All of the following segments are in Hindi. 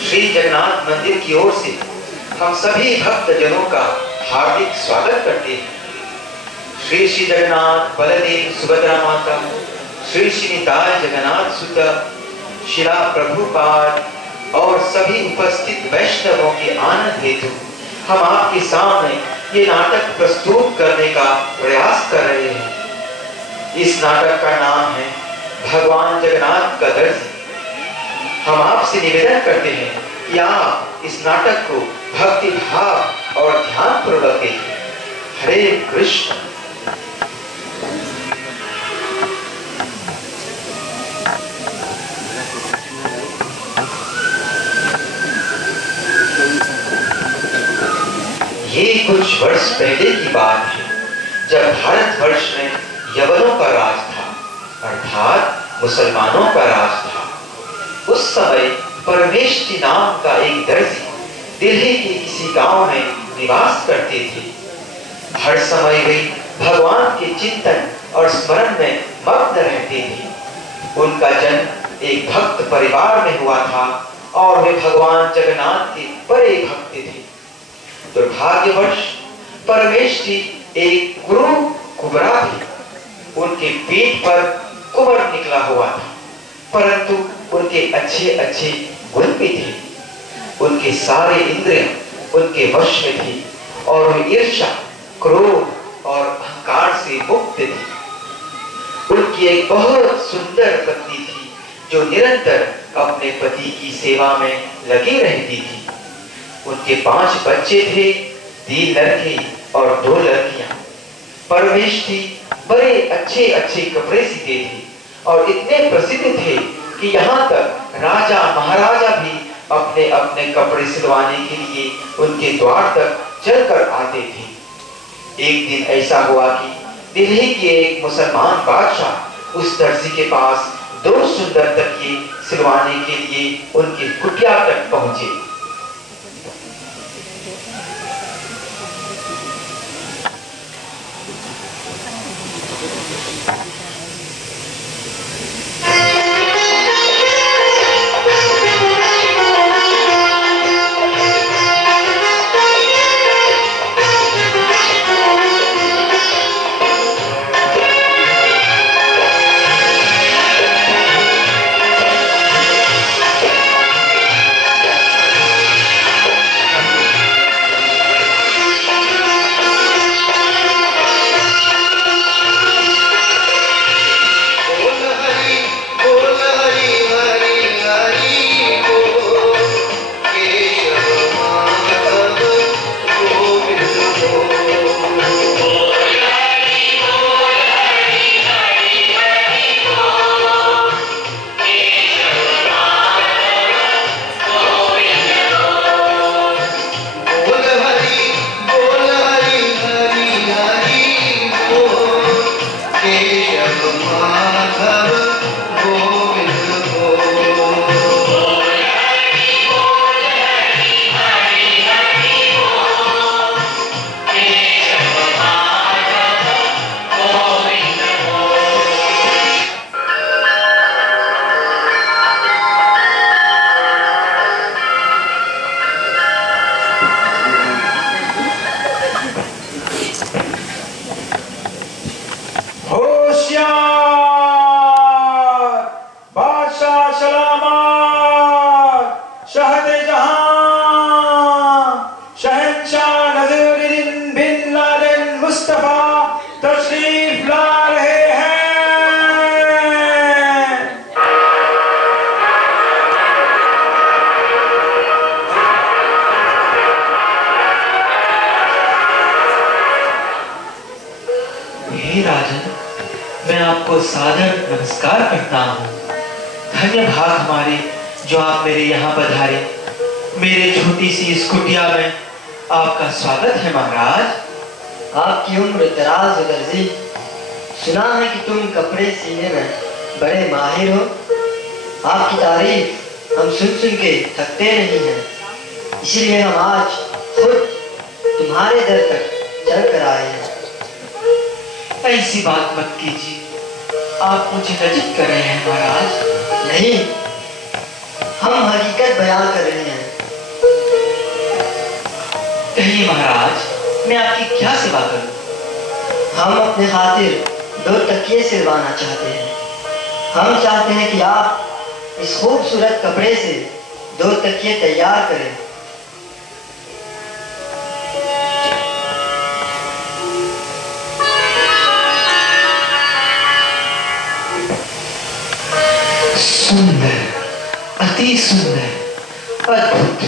श्री जगन्नाथ मंदिर की ओर से हम सभी भक्त जनों का हार्दिक स्वागत करते हैं। श्री श्री जगन्नाथ बलदेव सुभद्रा माता, श्री श्री निताय जगन्नाथ सुत, शिला प्रभुपाद और सभी उपस्थित वैष्णवों के आनंद हेतु हम आपके सामने ये नाटक प्रस्तुत करने का प्रयास कर रहे हैं। इस नाटक का नाम है भगवान जगन्नाथ का दर्शन। हम आपसे निवेदन करते हैं कि आप इस नाटक को भक्ति भाव और ध्यान पूर्वक देखें। हरे कृष्ण। ये कुछ वर्ष पहले की बात है, जब भारतवर्ष में यवनों का राज था, अर्थात मुसलमानों का राज था। उस समय परमेष्ठी नाम का एक दर्जी दिल्ली के किसी गांव में निवास करते थे। हर समय वे भगवान के चिंतन और स्मरण में मग्न रहते थे। उनका जन्म एक भक्त परिवार में हुआ था और वे भगवान जगन्नाथ के बड़े भक्त थे। दुर्भाग्यवश परमेष्ठी एक कुबरा थी। उनके पेट पर कुबर निकला हुआ था, परंतु उनके अच्छे अच्छे गुण भी थे। उनके सारे इंद्रिय उनके वश में थी और वे ईर्ष्या, क्रोध और अहंकार से मुक्त थी। उनकी एक बहुत सुंदर पत्नी थी जो निरंतर अपने पति की सेवा में लगी रहती थी। उनके 5 बच्चे थे, 3 लड़के और 2 लड़कियां। परमेष्ठी बड़े अच्छे अच्छे कपड़े सीते थे और इतने प्रसिद्ध थे कि यहाँ तक राजा महाराजा भी अपने अपने कपड़े सिलवाने के लिए उनके द्वार तक चलकर आते थे। एक दिन ऐसा हुआ कि दिल्ली के एक मुसलमान बादशाह उस दर्जी के पास 2 सुंदर तकिए सिलवाने के लिए उनकी कुटिया तक पहुंचे। सादर नमस्कार करता हूँ। धन्य भाग हमारे जो आप मेरे यहाँ पधारे। मेरे छोटी सी इस कुटिया में आपका स्वागत है महाराज। आपकी उम्र दराज हो दर्जी। सुना है कि तुम कपड़े सीने में बड़े माहिर हो। आपकी तारीफ हम सुन सुन के थकते नहीं हैं, इसलिए हम आज खुद तुम्हारे दर तक चल कर आए हैं। ऐसी बात मत कीजिए, आप मुझे लज्जित कर रहे हैं महाराज। नहीं, हम हकीकत बयान कर रहे हैं। कहिए महाराज, मैं आपकी क्या सेवा करूं? हम अपने खातिर 2 तकिए सिलवाना चाहते हैं। हम चाहते हैं कि आप इस खूबसूरत कपड़े से 2 तकिए तैयार करें। सुंदर, अति सुंदर, अद्भुत।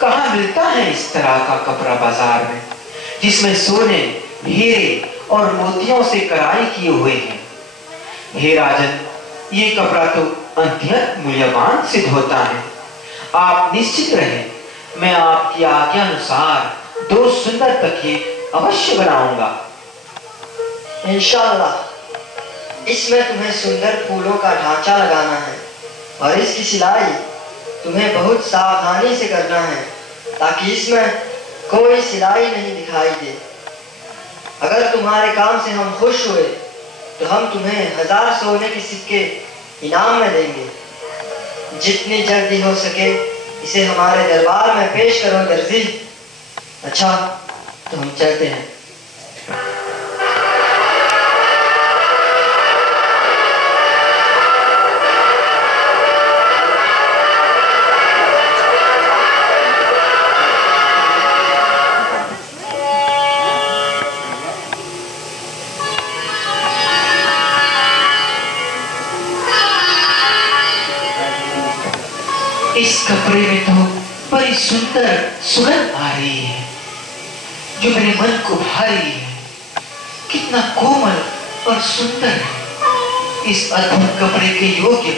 कहाँ मिलता है इस तरह का कपड़ा बाजार में, जिसमें सोने, हीरे और मोतियों से कढ़ाई किए हुए हैं। हे राजन, ये कपड़ा तो अत्यंत मूल्यवान सिद्ध होता है। आप निश्चित रहें, मैं आपकी आज्ञा अनुसार 2 सुंदर तकिए अवश्य बनाऊंगा। इंशाअल्लाह। इसमें तुम्हें सुंदर फूलों का ढांचा लगाना है और इसकी सिलाई तुम्हें बहुत सावधानी से करना है, ताकि इसमें कोई सिलाई नहीं दिखाई दे। अगर तुम्हारे काम से हम खुश हुए तो हम तुम्हें 1000 सोने के सिक्के इनाम में देंगे। जितनी जल्दी हो सके इसे हमारे दरबार में पेश करो दर्जी। अच्छा, तो हम चलते हैं। इस कपड़े में तो बड़ी सुंदर सुगंध आ रही है, जो मेरे मन को भा रही है। कितना कोमल और सुंदर है। इस अद्भुत कपड़े के योग्य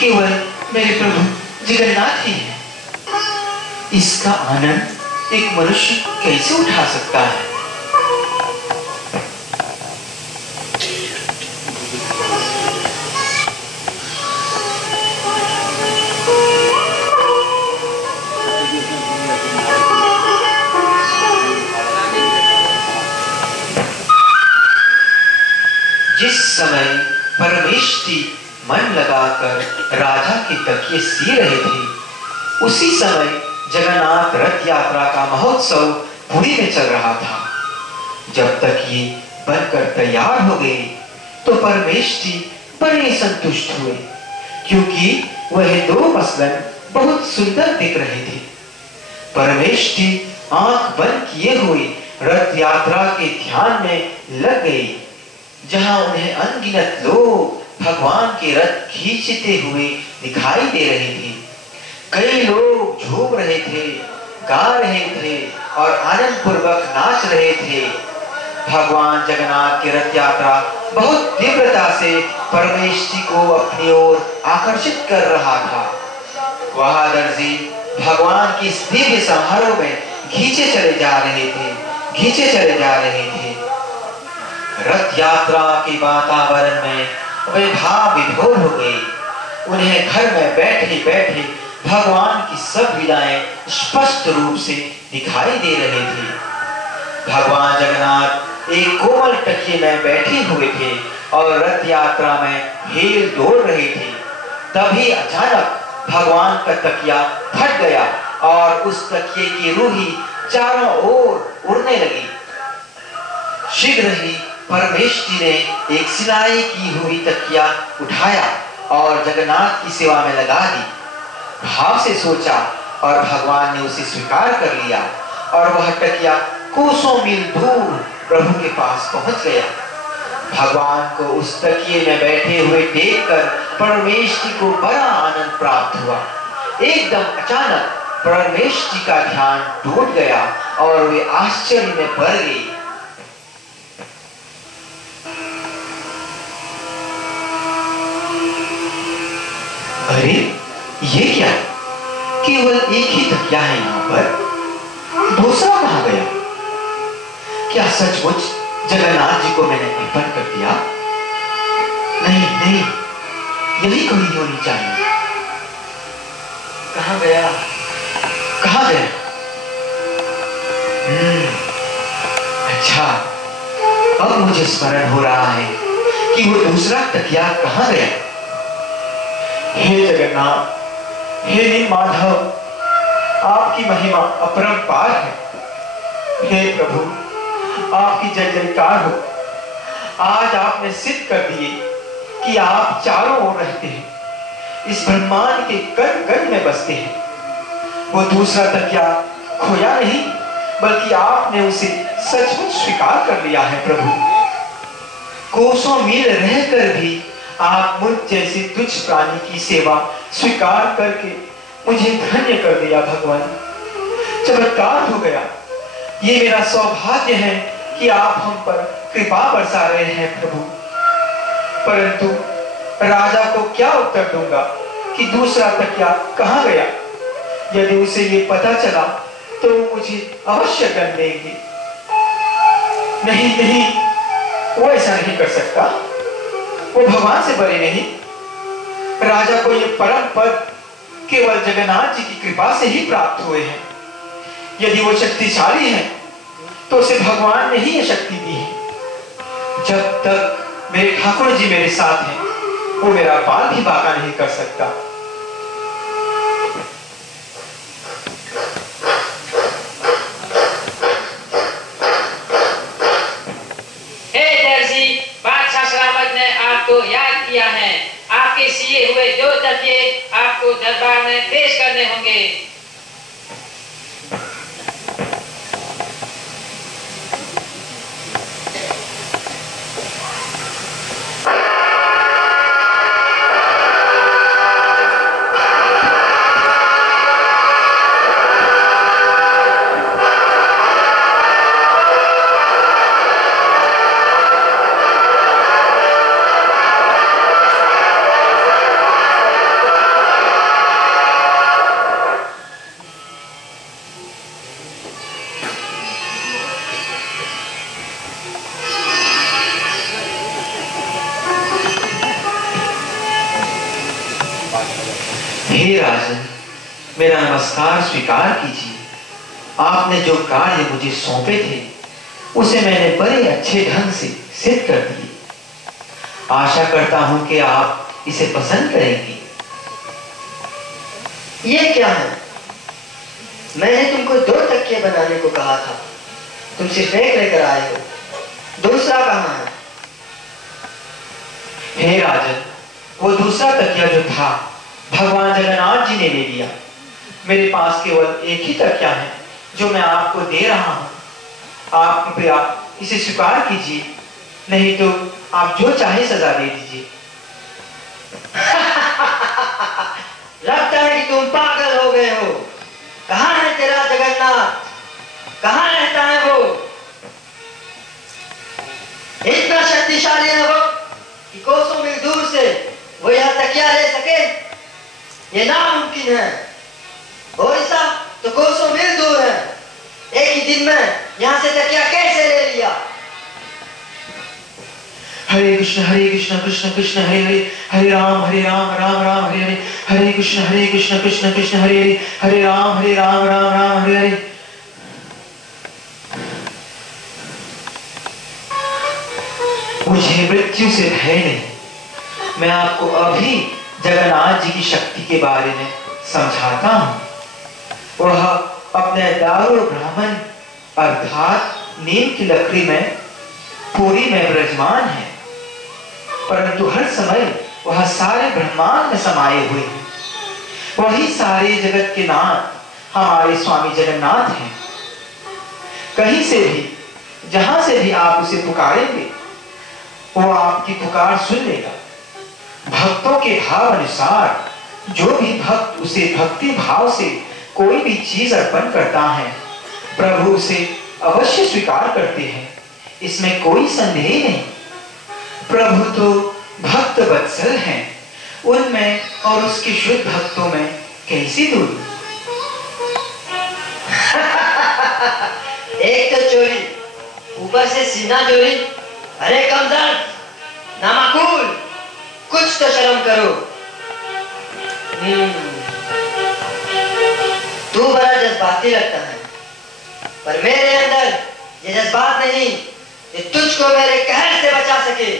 केवल मेरे प्रभु जगन्नाथ ही है। इसका आनंद एक मनुष्य कैसे उठा सकता है? जिस समय परमेष्ठी मन लगाकर राजा के तकिए सी रहे थे, उसी समय जगन्नाथ रथ यात्रा का महोत्सव पुरी में चल रहा था। जब तक ये बनकर तैयार हो गए तो परमेष्ठी बड़े संतुष्ट हुए, क्योंकि वह 2 मसलन बहुत सुंदर दिख रहे थे। परमेष्ठी आंख बंद किए हुए रथ यात्रा के ध्यान में लग गई, जहां उन्हें अनगिनत लोग भगवान के रथ खींचते हुए दिखाई दे रहे थे। कई लोग झूम रहे थे, गा रहे थे और आनंद पूर्वक नाच रहे थे। भगवान जगन्नाथ की रथ यात्रा बहुत तीव्रता से परमेष्ठी को अपनी ओर आकर्षित कर रहा था। वह दर्जी भगवान की इस दिव्य समारोह में खींचे चले जा रहे थे। रथ यात्रा के वातावरण में वे भाव विभोर हो गए। उन्हें घर में बैठे बैठे भगवान की सब लीलाएं स्पष्ट रूप से दिखाई दे रहे थे। भगवान जगन्नाथ एक कोमल तकिए में बैठे हुए थे और रथ यात्रा में हेल दौड़ रहे थे। तभी अचानक भगवान का तकिया फट गया और उस तकिए की रूही चारों ओर उड़ने लगी। शीघ्र ही परमेश जी ने एक सिलाई की हुई तकिया उठाया और जगन्नाथ की सेवा में लगा दी। भाव से सोचा और भगवान ने उसे स्वीकार कर लिया और वह तकिया कोसों मील दूर प्रभु के पास पहुंच गया। भगवान को उस तकिए में बैठे हुए देखकर परमेश जी को बड़ा आनंद प्राप्त हुआ। एकदम अचानक परमेश जी का ध्यान टूट गया और वे आश्चर्य में भर गए। अरे ये क्या, केवल एक ही तकिया है यहाँ पर, दूसरा कहाँ गया? क्या सचमुच जगन्नाथ जी को मैंने अर्पण कर दिया? नहीं नहीं, यही कड़ी होनी चाहिए। कहाँ गया, कहाँ गया? अच्छा, अब मुझे स्मरण हो रहा है कि वो दूसरा तकिया कहाँ गया। हे जगन्नाथ, हे नीलमाधव, आपकी महिमा अपरंपार है। हे प्रभु, आपकी जय जयकार हो। आज आपने सिद्ध कर दिए कि आप चारों ओर रहते हैं, इस ब्रह्मांड के कण कण में बसते हैं। वो दूसरा तकिया खोया नहीं, बल्कि आपने उसे सचमुच स्वीकार कर लिया है। प्रभु, कोसों मील रहकर भी आप मुझ जैसे तुच्छ प्राणी की सेवा स्वीकार करके मुझे धन्य कर दिया। भगवान, चमत्कार हो गया। ये मेरा सौभाग्य है कि आप हम पर कृपा बरसा रहे हैं प्रभु। परंतु राजा को क्या उत्तर दूंगा कि दूसरा तकिया कहाँ गया? यदि उसे ये पता चला तो मुझे अवश्य दंड देंगे। नहीं नहीं, वो ऐसा नहीं कर सकता। वो भगवान से बड़े नहीं। राजा को ये परम पद केवल जगन्नाथ जी की कृपा से ही प्राप्त हुए हैं। यदि वो शक्तिशाली है तो उसे भगवान ने ही ये शक्ति दी है। जब तक मेरे ठाकुर जी मेरे साथ हैं, वो मेरा बाल भी बांका नहीं कर सकता। आपको याद किया है। आपके सिए हुए 2 तकिए आपको दरबार में पेश करने होंगे। हे राजन, मेरा नमस्कार स्वीकार कीजिए। आपने जो कार्य मुझे सौंपे थे उसे मैंने बड़े अच्छे ढंग से सिद्ध कर दिए। आशा करता हूं कि आप इसे पसंद करेंगी। ये क्या है? मैंने तुमको 2 तकिए बनाने को कहा था, तुम सिर्फ एक लेकर आए हो। दूसरा कहाँ है? हे राजन, वो दूसरा तकिया जो था भगवान जगन्नाथ जी ने ले लिया। मेरे पास केवल एक ही तकिया है जो मैं आपको दे रहा हूं। आप कृपया इसे स्वीकार कीजिए, नहीं तो आप जो चाहे सजा दे दीजिए। लगता है कि तुम पागल हो गए हो। कहाँ है तेरा जगन्नाथ? कहाँ रहता है वो? इतना शक्तिशाली है वो कि कोसों मील दूर से वो यह तकिया ले सके? ये नामुमकिन है। ओडिशा तो कोसों मील दूर है। एक ही दिन में यहाँ से तकिया कैसे ले लिया? हरे कृष्ण कृष्ण कृष्ण हरे हरे, हरे राम राम राम हरे हरे, हरे कृष्ण कृष्ण कृष्ण हरे हरे, हरे राम राम राम हरे हरे। मुझे मृत्यु से भय नहीं। मैं आपको अभी जगन्नाथ जी की शक्ति के बारे में समझाता हूं। वह अपने दारुण ब्राह्मण अर्थात नीम की लकड़ी में पूरी में विराजमान है, परंतु हर समय वह सारे ब्रह्मांड में समाये हुए हैं। वही सारे जगत के नाथ हमारे स्वामी जगन्नाथ हैं। कहीं से भी जहां से भी आप उसे पुकारेंगे वो आपकी पुकार सुन लेगा। भक्तों के भाव अनुसार जो भी भक्त उसे भक्ति भाव से कोई भी चीज अर्पण करता है, प्रभु उसे अवश्य स्वीकार करते हैं, इसमें कोई संदेह नहीं। प्रभु तो भक्त वत्सल हैं, उनमें और उसके शुद्ध भक्तों में कैसी दूरी। एक तो चोरी, ऊपर से सीना चोरी। अरे कमदर्द, नामाकूल, कुछ तो शर्म करो। तू बड़ा जज्बाती लगता है, पर मेरे अंदर ये जज्बात नहीं ये तुझको मेरे कहर से बचा सके।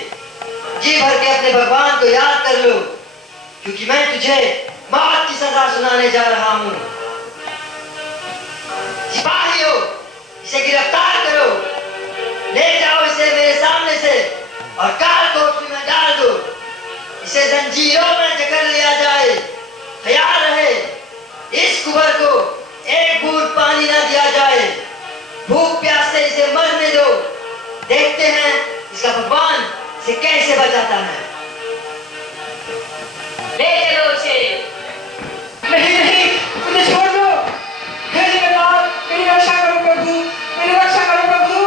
जी भर के अपने भगवान को याद कर लो, क्योंकि मैं तुझे मौत की सजा सुनाने जा रहा हूं। सिपाहियों, इसे गिरफ्तार करो, ले जाओ इसे मेरे सामने से और काल कोठरी में डाल दो। इसे जंजीरों में जकड़ लिया जाए। ख्याल रहे इस कुबर को एक बूंद पानी ना दिया जाए। भूख प्यास से इसे मरने दो, देखते हैं इसका भगवान इसे कैसे बचाता है। ले चलो इसे। नहीं नहीं, मुझे छोड़ दो। हे जगन्नाथ, मेरी रक्षा करो प्रभु, मेरी रक्षा करो प्रभु।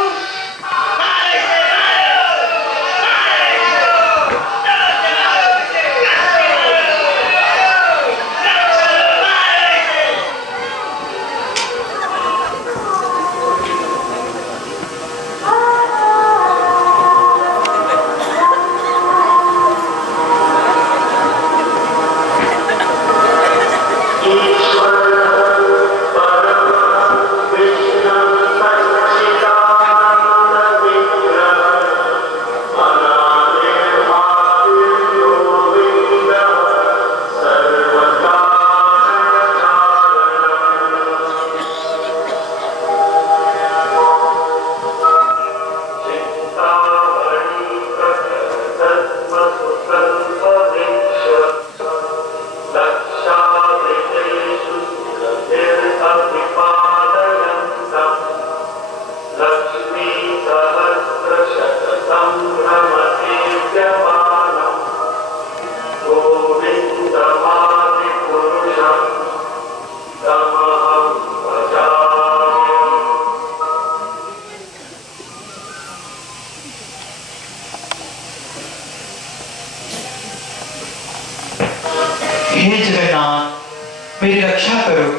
हे जगन्नाथ, मेरी रक्षा करो।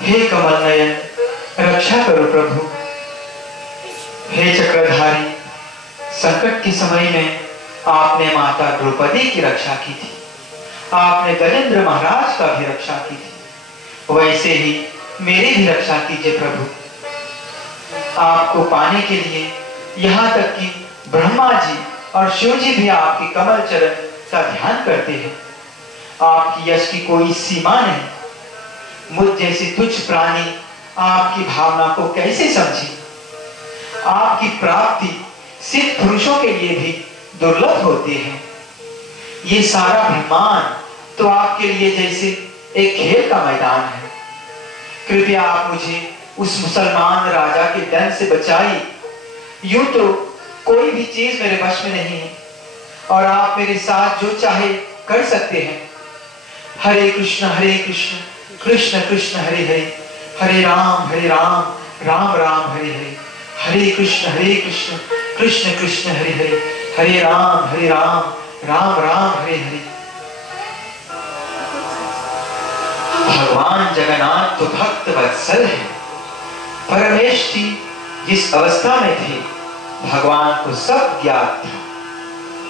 हे कमल नयन, रक्षा करो प्रभु। हे चक्रधारी, संकट के समय में आपने माता द्रौपदी की रक्षा की थी, आपने गजेंद्र महाराज का भी रक्षा की थी, वैसे ही मेरी भी रक्षा कीजिए प्रभु। आपको पाने के लिए यहाँ तक कि ब्रह्मा जी और शिव जी भी आपके कमल चरण का ध्यान करते हैं। आपकी यश की कोई सीमा नहीं। मुझ जैसे तुच्छ प्राणी आपकी भावना को कैसे समझे। आपकी प्राप्ति सिद्ध पुरुषों के लिए भी दुर्लभ होते हैं। ये सारा ब्रह्मांड तो आपके लिए जैसे एक खेल का मैदान है। कृपया आप मुझे उस मुसलमान राजा के दंड से बचाइए। यूं तो कोई भी चीज मेरे वश में नहीं है और आप मेरे साथ जो चाहे कर सकते हैं। हरे कृष्ण कृष्ण कृष्ण हरे हरे, हरे राम राम राम हरे हरे, हरे कृष्ण कृष्ण कृष्ण हरे हरे, हरे राम राम राम हरे हरे। भगवान जगन्नाथ तो भक्त वत्सल है। परमेश जी जिस अवस्था में थे भगवान को सब ज्ञात था।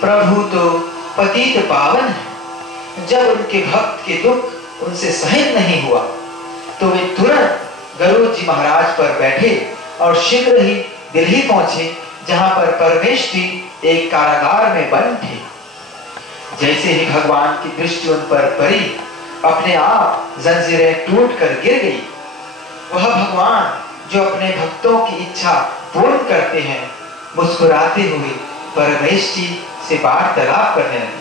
प्रभु तो पतित पावन है। जब उनके भक्त के दुख उनसे सहन नहीं हुआ तो वे तुरंत गरुड़ जी महाराज पर बैठे और शीघ्र ही दिल्ली पहुंचे, जहां पर परमेश जी एक कारागार में बंद थे। जैसे ही भगवान की दृष्टि उन पर पड़ी, अपने आप जंजीरें टूट कर गिर गई। वह भगवान जो अपने भक्तों की इच्छा पूर्ण करते हैं, मुस्कुराते हुए परमेश जी से वार्तालाप करने लगे।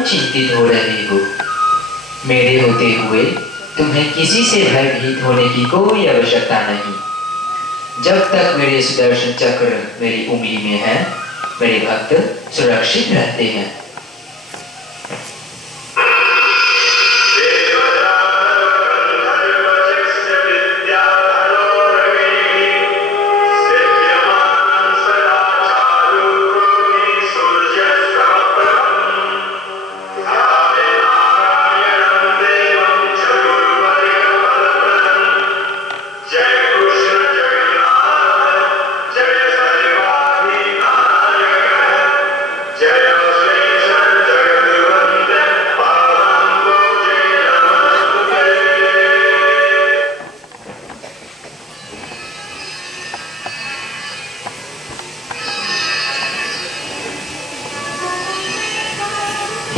चिंतित हो रहे हो? मेरे होते हुए तुम्हें किसी से भयभीत होने की कोई आवश्यकता नहीं। जब तक मेरे सुदर्शन चक्र मेरी उंगली में है, मेरे भक्त सुरक्षित रहते हैं।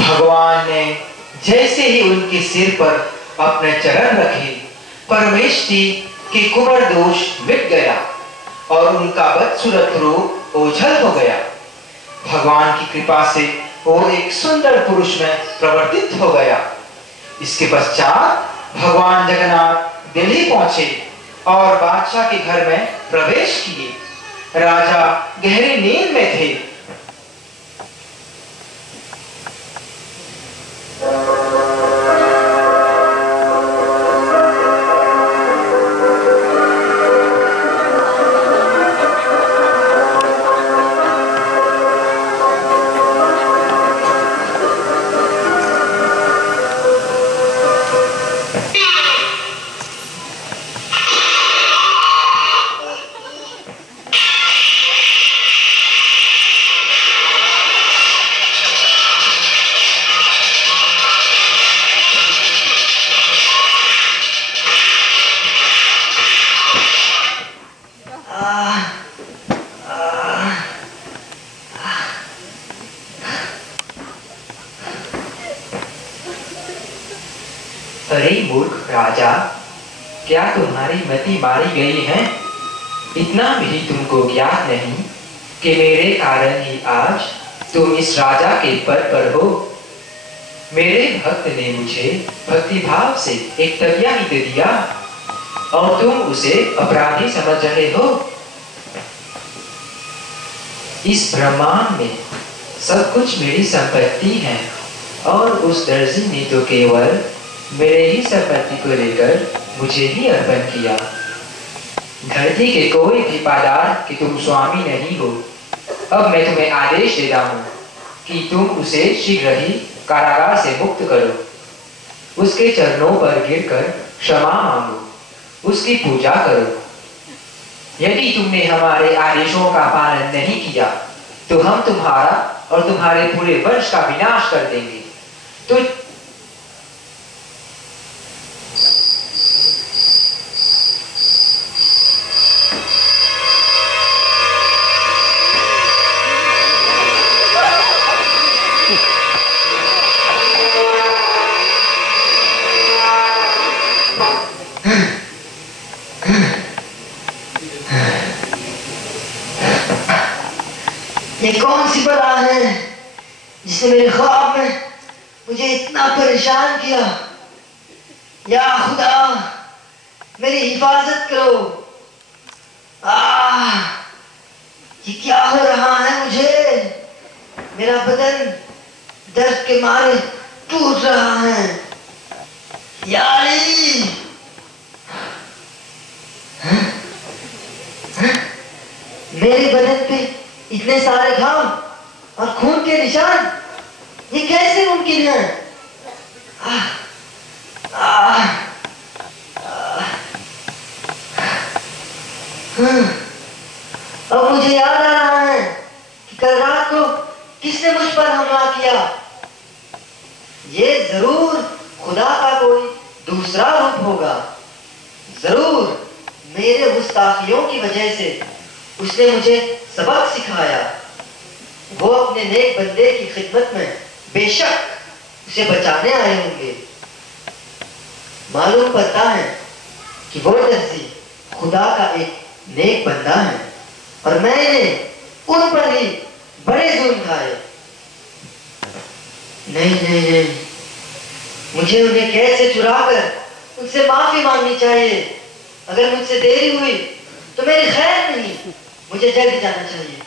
भगवान ने जैसे ही उनके सिर पर अपने चरण रखे, परमेश जी के कुमर दोष मिट गया और उनका बदसूरत रूप ओझल हो गया। भगवान की कृपा से वो एक सुंदर पुरुष में परिवर्तित हो गया। इसके पश्चात भगवान जगन्नाथ दिल्ली पहुंचे और बादशाह के घर में प्रवेश किए। राजा गहरी नींद में थे। अरे मूर्ख राजा, क्या तुम्हारी मति मारी गई है? इतना भी तुमको ज्ञात नहीं कि मेरे कारण ही आज तुम इस राजा के पद पर हो। मेरे भक्त ने मुझे भक्तिभाव से एक तकिया ही दे दिया और तुम उसे अपराधी समझ रहे हो। इस ब्रह्मांड में सब कुछ मेरी संपत्ति है और उस दर्जी ने तो केवल मेरे ही संपत्ति को लेकर मुझे ही अर्पण किया। धरती के कोई भी पदार्थ कि तुम स्वामी नहीं हो। अब मैं तुम्हें आदेश देता हूँ कि तुम उसे शीघ्र ही कारागार से मुक्त करो। उसके चरणों पर गिरकर क्षमा मांगो, उसकी पूजा करो। यदि तुमने हमारे आदेशों का पालन नहीं किया तो हम तुम्हारा और तुम्हारे पूरे वंश का विनाश कर देंगे। तो ये कौन सी बला है जिसने मेरे ख्वाब में मुझे इतना परेशान किया। या खुदा मेरी हिफाजत करो। ये क्या हो रहा है मुझे? मेरा बदन दर्द के मारे टूट रहा है। या अली! मेरे बदन पे इतने सारे घाव और खून के निशान, ये कैसे मुमकिन है? अब मुझे याद आ रहा है कि कल रात को किसने मुझ पर हमला किया। ये जरूर खुदा का कोई दूसरा रूप होगा। जरूर मेरे गुस्ताखियों की वजह से उसने मुझे सबक सिखाया। वो अपने नेक बंदे की खिदमत में बेशक उसे बचाने आए होंगे। मालूम पड़ता है कि वो दर्जी खुदा का एक नेक बंदा है और मैंने उन पर ही बड़े जुल्म खाए। नहीं नहीं नहीं, मुझे उन्हें कैद से चुराकर उनसे माफी मांगनी चाहिए। अगर मुझसे देरी हुई तो मेरी खैर नहीं, मुझे जल्दी जाना चाहिए।